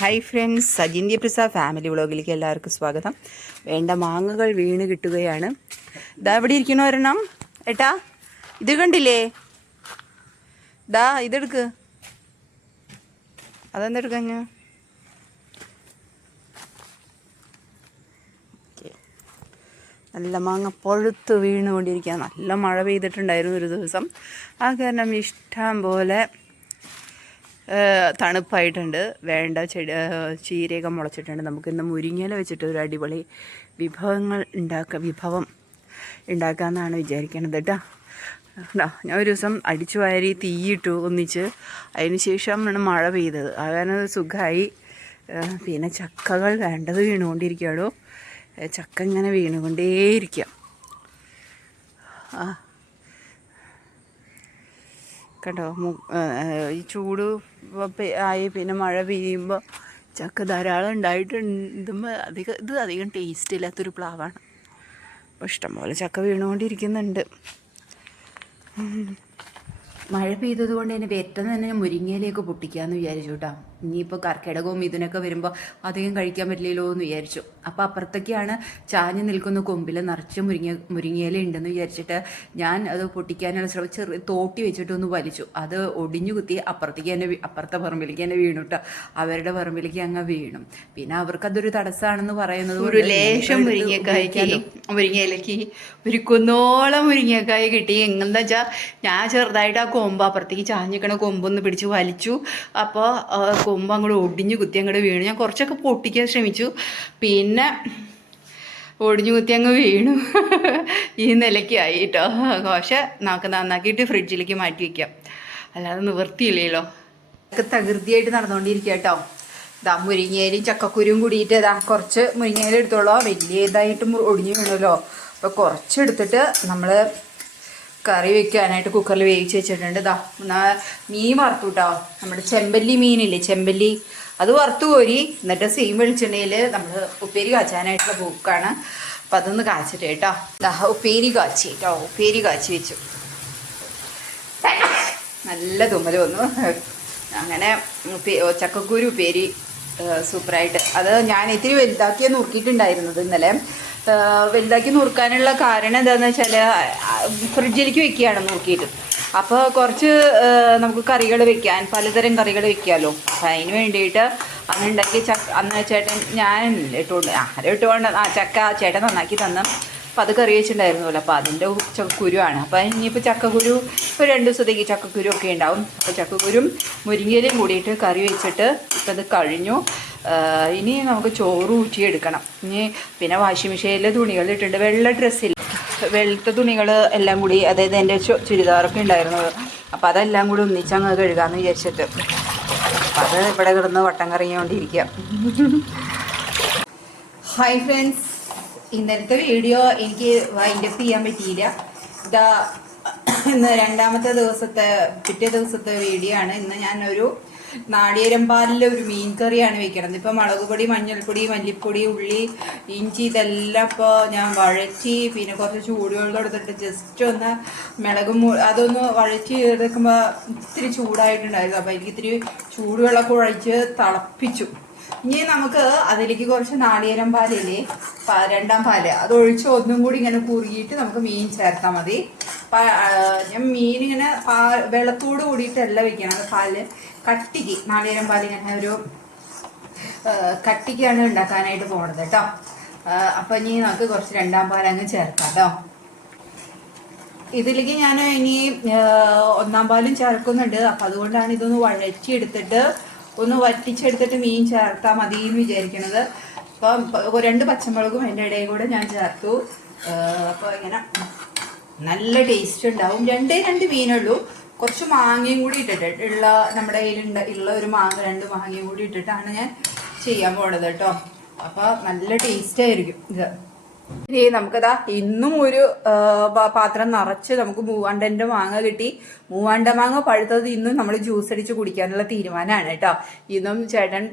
Hi friends, സജിന്യ പ്രസ family വ്ളോഗിലേക്ക് എല്ലാവർക്കും സ്വാഗതം. വേണ്ട മാങ്ങകൾ വീണ് കിട്ടുകയാണ്. ഇതാ ഇവിടെ ഇരിക്കണ ഒരെണ്ണം. ഏട്ടാ, ഇത് കണ്ടില്ലേ? ദാ ഇതെടുക്ക്. അതെന്തെടുക്കാൻ ഞാൻ നല്ല മാങ്ങ പൊഴുത്ത് വീണുകൊണ്ടിരിക്കുക. നല്ല മഴ പെയ്തിട്ടുണ്ടായിരുന്നു ഒരു ദിവസം. ആ കാരണം ഇഷ്ടം പോലെ തണുപ്പായിട്ടുണ്ട്. വേണ്ട ചീരയൊക്കെ മുളച്ചിട്ടുണ്ട്. നമുക്കിന്ന് മുരിങ്ങയില വെച്ചിട്ട് ഒരു അടിപൊളി വിഭവം ഉണ്ടാക്കാമെന്നാണ് വിചാരിക്കണത് കേട്ടോ. ഞാൻ ഒരു ദിവസം അടിച്ചു വാരി തീയിട്ടു ഒന്നിച്ച്. അതിന് ശേഷമാണ് മഴ പെയ്തത്. അങ്ങനെ സുഖമായി. പിന്നെ ചക്കകൾ വേണ്ടത് വീണുകൊണ്ടിരിക്കുകയാണോ. ചക്ക ഇങ്ങനെ വീണുകൊണ്ടേയിരിക്കുക. കേട്ടോ, ഈ ചൂട് ആയി പിന്നെ മഴ പെയ്യുമ്പോൾ ചക്ക ധാരാളം ഉണ്ടായിട്ടുണ്ടുമ്പോൾ അധികം ടേസ്റ്റ് ഇല്ലാത്തൊരു പ്ലാവാണ്. അപ്പോൾ ഇഷ്ടംപോലെ ചക്ക വീണുകൊണ്ടിരിക്കുന്നുണ്ട്. മഴ പെയ്തത് കൊണ്ട് തന്നെ പെട്ടെന്ന് തന്നെ മുരിങ്ങയിലേക്ക് പൊട്ടിക്കാമെന്ന് വിചാരിച്ചു കേട്ടോ. ഇനിയിപ്പോൾ കർക്കിടകവും ഇതിനൊക്കെ വരുമ്പോൾ അധികം കഴിക്കാൻ പറ്റില്ലല്ലോ എന്ന് വിചാരിച്ചു. അപ്പോൾ അപ്പുറത്തേക്കാണ് ചാഞ്ഞ് നിൽക്കുന്ന കൊമ്പിൽ നിറച്ച് മുരിങ്ങയില ഉണ്ടെന്ന് വിചാരിച്ചിട്ട് ഞാൻ അത് പൊട്ടിക്കാനുള്ള ചെറിയ തോട്ടി വെച്ചിട്ട് ഒന്ന് വലിച്ചു. അത് ഒടിഞ്ഞു കുത്തി അപ്പുറത്തെ പറമ്പിലേക്ക് തന്നെ വീണു കേട്ടോ. അവരുടെ പറമ്പിലേക്ക് അങ്ങ് വീണു. പിന്നെ അവർക്കതൊരു തടസ്സമാണെന്ന് പറയുന്നത് ഒരു ലേശം മുരിങ്ങയിലേക്ക് ഒരു കുന്നോളം മുരിങ്ങക്കായ കിട്ടി. എങ്ങനെന്താ വെച്ചാൽ ഞാൻ ചെറുതായിട്ട് ആ കൊമ്പ് അപ്പുറത്തേക്ക് ചാഞ്ഞിക്കണ കൊമ്പൊന്ന് പിടിച്ച് വലിച്ചു. അപ്പോൾ കൊമ്പ് അങ്ങോട്ട് ഒടിഞ്ഞു കുത്തി അങ്ങോട്ട് വീണു. ഞാൻ കുറച്ചൊക്കെ പൊട്ടിക്കാൻ ശ്രമിച്ചു, പിന്നെ ഒടിഞ്ഞു കുത്തി അങ്ങ് വീണു. ഈ നിലയ്ക്കായി കേട്ടോ. പക്ഷെ നമുക്ക് നന്നാക്കിയിട്ട് ഫ്രിഡ്ജിലേക്ക് മാറ്റി വയ്ക്കാം, അല്ലാതെ നിവൃത്തിയില്ലല്ലോ. ഒക്കെ തകൃതിയായിട്ട് നടന്നുകൊണ്ടിരിക്കുക കേട്ടോ. ഇതാ മുരിങ്ങയിലും ചക്കക്കുരും കൂടിയിട്ട് ഇതാ കുറച്ച് മുരിങ്ങയില എടുത്തോളൂ. വലിയ ഇതായിട്ട് ഒടിഞ്ഞു വീണല്ലോ. അപ്പോൾ കുറച്ചെടുത്തിട്ട് നമ്മൾ കറി വെക്കാനായിട്ട് കുക്കറിൽ വേവിച്ച് വെച്ചിട്ടുണ്ട്. ഇതാ മീൻ വറുത്തു കേട്ടോ. നമ്മുടെ ചെമ്പല്ലി മീനില്ലേ, ചെമ്പല്ലി, അത് വറുത്തു കോരി. എന്നിട്ട് സെയിം വെളിച്ചെണ്ണയിൽ നമ്മൾ ഉപ്പേരി കാച്ചാനായിട്ടുള്ള പൂക്കാണ്. അപ്പം അതൊന്ന് കാച്ചിട്ട് കേട്ടോ. ഇതാ ഉപ്പേരി കാച്ചി കേട്ടോ. ഉപ്പേരി കാച്ചി വെച്ചു. നല്ല തുമ്മൽ വന്നു. അങ്ങനെ ചക്കക്കുരു ഉപ്പേരി സൂപ്പറായിട്ട്. അത് ഞാൻ ഇത്തിരി വലുതാക്കിയാണ് നുറുക്കിയിട്ടുണ്ടായിരുന്നത് ഇന്നലെ. വലുതാക്കി നുറുക്കാനുള്ള കാരണം എന്താണെന്ന് വെച്ചാൽ ഫ്രിഡ്ജിലേക്ക് വെക്കുകയാണ് നുറുക്കിയിട്ട്. അപ്പോൾ കുറച്ച് നമുക്ക് കറികൾ വെക്കാൻ, പലതരം കറികൾ വെക്കാമല്ലോ. അപ്പം അതിന് വേണ്ടിയിട്ട് അന്ന് ഉണ്ടാക്കി അന്ന് ചേട്ടൻ ഞാൻ ഇട്ടുകൊണ്ട് ചക്ക ചേട്ടൻ നന്നാക്കി തന്നു. അപ്പോൾ അത് കറി വെച്ചിട്ടുണ്ടായിരുന്നല്ലോ. അപ്പോൾ അതിൻ്റെ ചക്കക്കുരുവാണ്. അപ്പോൾ ഇനിയിപ്പോൾ ചക്കക്കുരു ഇപ്പോൾ 2 ദിവസത്തേക്ക് ചക്കക്കുരു ഒക്കെ ഉണ്ടാവും. അപ്പോൾ ചക്കക്കുരും മുരിങ്ങയിലയും കൂടിയിട്ട് കറി വെച്ചിട്ട് ഇപ്പം അത് കഴിഞ്ഞു. ഇനി നമുക്ക് ചോറ് ഊറ്റിയെടുക്കണം. ഇനി പിന്നെ വാഷിംഗ് മെഷീനിൽ തുണികളിട്ടുണ്ട്. വെള്ള ഡ്രസ്സിൽ വെളുത്ത തുണികൾ എല്ലാം കൂടി, അതായത് എൻ്റെ ചുരിദാറൊക്കെ ഉണ്ടായിരുന്നത്. അപ്പോൾ അതെല്ലാം കൂടി ഒന്നിച്ചങ്ങ് കഴുകാമെന്ന് വിചാരിച്ചിട്ട്. അപ്പോൾ അത് ഇവിടെ കിടന്ന് വട്ടം കറങ്ങിക്കൊണ്ടിരിക്കുക. ഹായ് ഫ്രണ്ട്സ്, ഇന്നലത്തെ വീഡിയോ എനിക്ക് വൈൻഡപ്പ് ചെയ്യാൻ പറ്റിയില്ല. ഇതാ ഇന്ന് പിറ്റേ ദിവസത്തെ വീഡിയോ ആണ്. ഇന്ന് ഞാനൊരു നാളികേരം പാലിലെ ഒരു മീൻ കറിയാണ് വെക്കണത്. ഇപ്പം മുളക് പൊടി, മഞ്ഞൾപ്പൊടി, മല്ലിപ്പൊടി, ഉള്ളി, ഇഞ്ചി ഇതെല്ലാം ഇപ്പോൾ ഞാൻ വഴറ്റി, പിന്നെ കുറച്ച് ചൂടുവെള്ളം എടുത്തിട്ട് ജസ്റ്റ് ഒന്ന് അതൊന്ന് വഴറ്റി എടുക്കുമ്പോൾ ഇത്തിരി ചൂടായിട്ടുണ്ടായിരുന്നു. അപ്പോൾ എനിക്ക് ഇത്തിരി ചൂടുവെള്ളമൊക്കെ ഒഴിച്ച് തിളപ്പിച്ചു. ഇനി നമുക്ക് അതിലേക്ക് കുറച്ച് നാളികേരം പാലില്ലേ, 2ാം പാല്, അതൊഴിച്ച് ഒന്നും കൂടി ഇങ്ങനെ കുറുകിയിട്ട് നമുക്ക് മീൻ ചേർത്താൽ മതി. ഞാൻ മീൻ ഇങ്ങനെ വെള്ളത്തോട് കൂടിയിട്ടല്ല വെക്കണം. അത് പാല് കട്ടിക്ക്, നാളികേരം പാൽ ഇങ്ങനെ ഒരു കട്ടിക്കാണ് ഉണ്ടാക്കാനായിട്ട് പോണത് കേട്ടോ. അപ്പം ഇനി നമുക്ക് കുറച്ച് 2ാം പാലങ്ങ് ചേർക്കാം കേട്ടോ. ഇതിലേക്ക് ഞാൻ ഇനി 1ാം പാലും ചേർക്കുന്നുണ്ട്. അപ്പം അതുകൊണ്ടാണ് ഇതൊന്ന് വഴറ്റിയെടുത്തിട്ട് ഒന്ന് വറ്റിച്ചെടുത്തിട്ട് മീൻ ചേർത്താൽ മതി എന്ന് വിചാരിക്കണത്. അപ്പം 2 പച്ചമുളകും എൻ്റെ ഇടയിൽ കൂടെ ഞാൻ ചേർത്തു. അപ്പോൾ ഇങ്ങനെ നല്ല ടേസ്റ്റ് ഉണ്ടാവും. 2 മീനുള്ളൂ. കുറച്ച് മാങ്ങയും കൂടി ഇട്ടിട്ട് നമ്മുടെ കയ്യിൽ ഉള്ള ഒരു മാങ്ങ, 2 മാങ്ങയും കൂടി ഇട്ടിട്ടാണ് ഞാൻ ചെയ്യാൻ പോണത് കേട്ടോ. അപ്പോൾ നല്ല ടേസ്റ്റ് ആയിരിക്കും ഇത്. ഇനി നമുക്കതാ ഇന്നും ഒരു പാത്രം നിറച്ച് നമുക്ക് മൂവാണ്ടൻ്റെ മാങ്ങ കിട്ടി. മൂവാണ്ട മാങ്ങ പഴുത്തത് ഇന്നും നമ്മൾ ജ്യൂസ് അടിച്ച് കുടിക്കാനുള്ള തീരുമാനമാണ് കേട്ടോ. ഇന്നും ചേട്ടൻ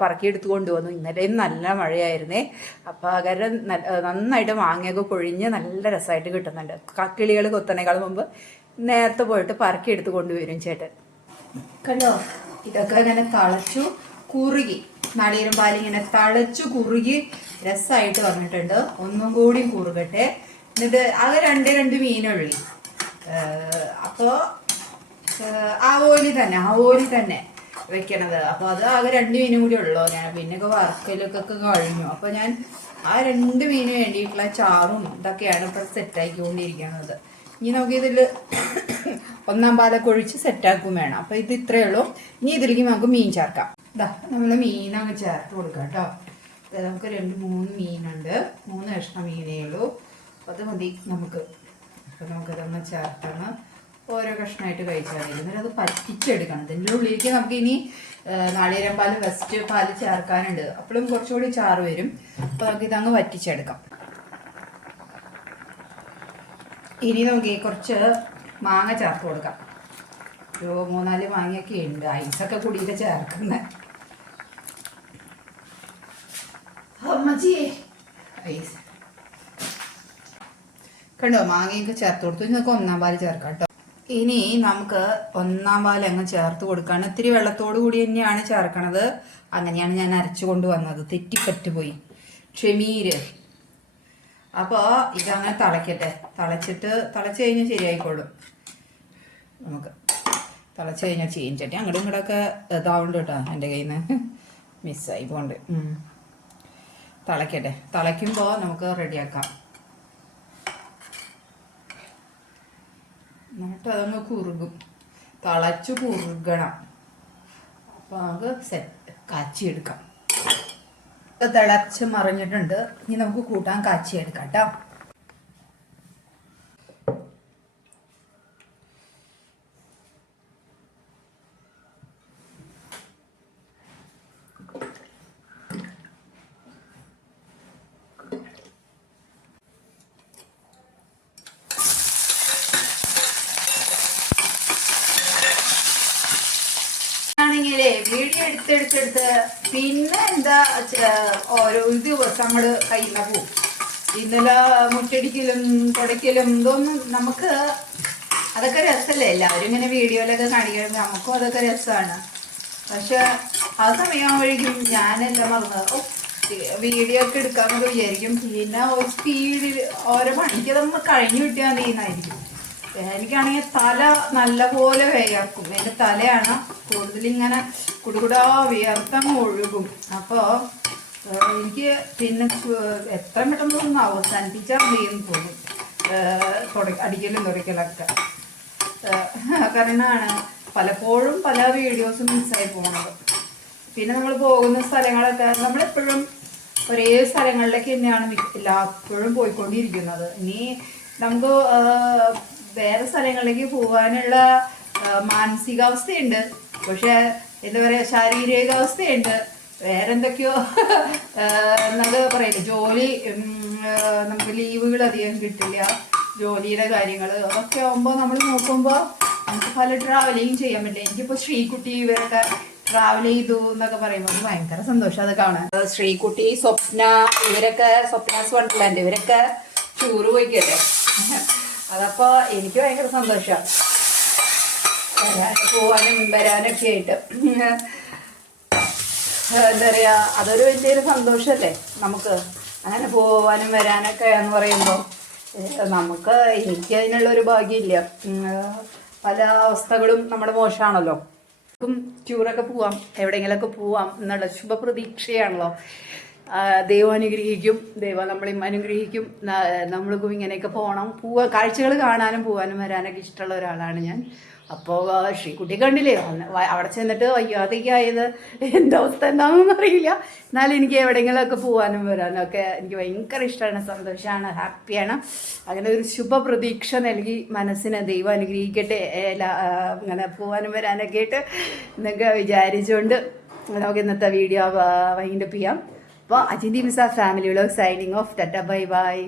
പറക്കിയെടുത്ത് കൊണ്ടുവന്നു. ഇന്നലെയും നല്ല മഴയായിരുന്നേ. അപ്പോൾ കാരണം നന്നായിട്ട് മാങ്ങയൊക്കെ പൊഴിഞ്ഞ് നല്ല രസമായിട്ട് കിട്ടുന്നുണ്ട്. കിളികൾ കൊത്തനേക്കാൾ മുമ്പ് നേരത്തെ പോയിട്ട് പറക്കിയെടുത്ത് കൊണ്ടുവരും ചേട്ടൻ. കണ്ടോ, ഇതൊക്കെ ഇങ്ങനെ തളച്ചു കുറുകി. നാളികേരം പാലിങ്ങനെ തളച്ചു കുറുകി രസമായിട്ട് വന്നിട്ടുണ്ട്. ഒന്നും കൂടി കുറുകട്ടെ. എന്നിട്ട് ആകെ രണ്ട് മീനുള്ളി. അപ്പോൾ ആ ഓലി തന്നെ വെക്കണത്. അപ്പോൾ അത് ആകെ 2 മീനും കൂടി ഉള്ളൂ. ഞാൻ പിന്നെയൊക്കെ വറക്കലൊക്കെ കഴിഞ്ഞു. അപ്പോൾ ഞാൻ ആ 2 മീന് വേണ്ടിയിട്ടുള്ള ചാറും ഇതൊക്കെയാണ് ഇപ്പോൾ സെറ്റാക്കിക്കൊണ്ടിരിക്കുന്നത്. ഇനി നമുക്ക് ഇതിൽ 1 പാലൊക്കെ ഒഴിച്ച് സെറ്റാക്കും വേണം. അപ്പോൾ ഇത് ഇത്രയേ ഉള്ളൂ. ഇനി ഇതിലേക്ക് നമുക്ക് മീൻ ചേർക്കാം. ഇതാ നമ്മൾ മീനങ്ങ് ചേർത്ത് കൊടുക്കാം കേട്ടോ. നമുക്ക് 2-3 മീനുണ്ട്. 3 കഷ്ണം മീനേ ഉള്ളൂ. അത് മതി നമുക്ക്. അപ്പോൾ നമുക്കതൊന്ന് ചേർത്താണ് ഓരോ കഷ്ണമായിട്ട് കഴിച്ചാൽ മതി. എന്നിട്ട് അത് പറ്റിച്ചെടുക്കണം. ഇതിൻ്റെ ഉള്ളിലേക്ക് നമുക്ക് ഇനി നാളികേരം പാല് വെസ്റ്റ് പാല് ചേർക്കാനുണ്ട്. അപ്പോഴും കുറച്ചുകൂടി ചാറ് വരും. അപ്പോൾ നമുക്ക് ഇതങ്ങ് വറ്റിച്ചെടുക്കാം. ഇനി നമുക്ക് കുറച്ച് മാങ്ങ ചേർത്ത് കൊടുക്കാം. ഒരു 3-4 മാങ്ങയൊക്കെ ഉണ്ട്. ഐസൊക്കെ കൂടിയിട്ട് ചേർക്കുന്നത്. ഐസ് കണ്ടോ, മാങ്ങയൊക്കെ ചേർത്ത് കൊടുത്തു. നിങ്ങൾക്ക് 1 പാല് ചേർക്കാം കേട്ടോ. ഇനി നമുക്ക് 1 പാല് അങ്ങ് ചേർത്ത് കൊടുക്കാണ്. ഇത്തിരി വെള്ളത്തോടു കൂടി തന്നെയാണ് ചേർക്കണത്. അങ്ങനെയാണ് ഞാൻ അരച്ചു കൊണ്ടുവന്നത്. തെറ്റിപ്പറ്റുപോയി, ക്ഷമീര്. അപ്പോൾ ഇതങ്ങനെ തിളയ്ക്കട്ടെ. തിളച്ച് കഴിഞ്ഞാൽ ശരിയായിക്കോളും. നമുക്ക് തിളച്ച് കഴിഞ്ഞാൽ ചീഞ്ചട്ടി അങ്ങോട്ടും ഇങ്ങോട്ടൊക്കെ ഇതാവുണ്ട് കേട്ടോ. എൻ്റെ കയ്യിൽ നിന്ന് മിസ്സായി പോണ്ട്. തിളയ്ക്കട്ടെ. തിളയ്ക്കുമ്പോൾ നമുക്ക് റെഡിയാക്കാം. എന്നിട്ട് അതൊന്ന് കുറുകും. തിളച്ച് കുറുകണം. അപ്പോൾ നമുക്ക് കാച്ചിയെടുക്കാം. ഇപ്പം തിളച്ച് മറിഞ്ഞിട്ടുണ്ട്. ഇനി നമുക്ക് കൂട്ടാൻ കാച്ചിയെടുക്കാം കേട്ടോ. വീഡിയോ എടുത്തെടുത്തെടുത്ത് പിന്നെ എന്താ ഓരോ ദിവസം നമ്മള് കയ്യിൽ നിന്ന് പോവും. ഇന്നലെ മുറ്റടിക്കലും തുടയ്ക്കലും ഇതൊന്നും നമുക്ക് അതൊക്കെ രസമല്ലേ. എല്ലാവരും ഇങ്ങനെ വീഡിയോയിലൊക്കെ കാണിക്കണം. നമുക്കും അതൊക്കെ രസമാണ്. പക്ഷെ ആ സമയമാകുമ്പോഴേക്കും ഞാനെല്ലാം മറന്നത് വീഡിയോ ഒക്കെ എടുക്കാമെന്നൊക്കെ വിചാരിക്കും. പിന്നെ സ്പീഡിൽ ഓരോ പണിക്ക് നമ്മൾ കഴിഞ്ഞു കിട്ടിയാൽ മതിയെന്നായിരിക്കും. എനിക്കാണെങ്കിൽ തല നല്ലപോലെ വിയർക്കും. എൻ്റെ തലയാണ് കൂടുതലിങ്ങനെ കുടുകുടാ വിയർത്തങ്ങ് ഒഴുകും. അപ്പോൾ എനിക്ക് പിന്നെ എത്ര പെട്ടെന്ന് അവസാനിപ്പിച്ചാൽ മതിയെന്ന് തോന്നും അടിക്കലും തുടയ്ക്കലൊക്കെ. കാരണമാണ് പലപ്പോഴും പല വീഡിയോസും മിസ്സായി പോകുന്നത്. പിന്നെ നമ്മൾ പോകുന്ന സ്ഥലങ്ങളൊക്കെ നമ്മളെപ്പോഴും ഒരേ സ്ഥലങ്ങളിലേക്ക് തന്നെയാണ് എല്ലായ്പ്പോഴും പോയിക്കൊണ്ടിരിക്കുന്നത്. ഇനി നമുക്ക് വേറെ സ്ഥലങ്ങളിലേക്ക് പോകാനുള്ള മാനസികാവസ്ഥയുണ്ട്. പക്ഷെ എന്താ പറയുക, ശാരീരികാവസ്ഥയുണ്ട്. വേറെന്തൊക്കെയോ എന്നൊക്കെ പറയില്ല. ജോലി നമുക്ക് ലീവുകൾ അധികം കിട്ടില്ല. ജോലിയുടെ കാര്യങ്ങൾ അതൊക്കെ ആകുമ്പോൾ നമ്മൾ നോക്കുമ്പോൾ നമുക്ക് പല ട്രാവലിങ് ചെയ്യാൻ പറ്റില്ല. എനിക്കിപ്പോൾ ശ്രീകുട്ടി ഇവരൊക്കെ ട്രാവൽ ചെയ്തു എന്നൊക്കെ പറയുമ്പോൾ ഭയങ്കര സന്തോഷം അത് കാണാൻ. ശ്രീകുട്ടി, സ്വപ്ന, ഇവരൊക്കെ സ്വപ്നാസ് വണ്ടർലാൻഡ് ഇവരൊക്കെ ടൂറ് പോയിക്കല്ലേ. അതപ്പോൾ എനിക്ക് ഭയങ്കര സന്തോഷമാണ് പോവാനും വരാനൊക്കെ ആയിട്ട്. എന്താ പറയുക, അതൊരു വലിയൊരു സന്തോഷമല്ലേ നമുക്ക് അങ്ങനെ പോവാനും വരാനൊക്കെ എന്ന് പറയുമ്പോൾ. നമുക്ക് എനിക്ക് അതിനുള്ളൊരു ഭാഗ്യമില്ല. പല അവസ്ഥകളും നമ്മുടെ മോശമാണല്ലോ. ടൂറൊക്കെ പോവാം, എവിടെയെങ്കിലുമൊക്കെ പോവാം എന്നുള്ള ശുഭപ്രതീക്ഷയാണല്ലോ. ദൈവം അനുഗ്രഹിക്കും, ദൈവം നമ്മളെയും അനുഗ്രഹിക്കും. നമ്മൾക്കും ഇങ്ങനെയൊക്കെ കാഴ്ചകൾ കാണാനും പോകാനും വരാനൊക്കെ ഇഷ്ടമുള്ള ഒരാളാണ് ഞാൻ. അപ്പോൾ ശ്രീകുട്ടി കണ്ടില്ലേ, അവിടെ ചെന്നിട്ട് വയ്യാതെയായത് എൻ്റെ അവസ്ഥ എന്താണെന്നൊന്നും അറിയില്ല. എന്നാലും എനിക്ക് എവിടെയെങ്കിലുമൊക്കെ പോകാനും വരാനും ഒക്കെ എനിക്ക് ഭയങ്കര ഇഷ്ടമാണ്, സന്തോഷമാണ്, ഹാപ്പിയാണ്. അങ്ങനെ ഒരു ശുഭപ്രതീക്ഷ നൽകി മനസ്സിനെ ദൈവം അനുഗ്രഹിക്കട്ടെ. അങ്ങനെ പോകാനും വരാനൊക്കെ ആയിട്ട് എന്നൊക്കെ വിചാരിച്ചുകൊണ്ട് നമുക്ക് ഇന്നത്തെ വീഡിയോ വൈൻഡപ്പ് ചെയ്യാം. അപ്പോൾ അജിന്തി മിസ family vlog signing off. Tata, bye by.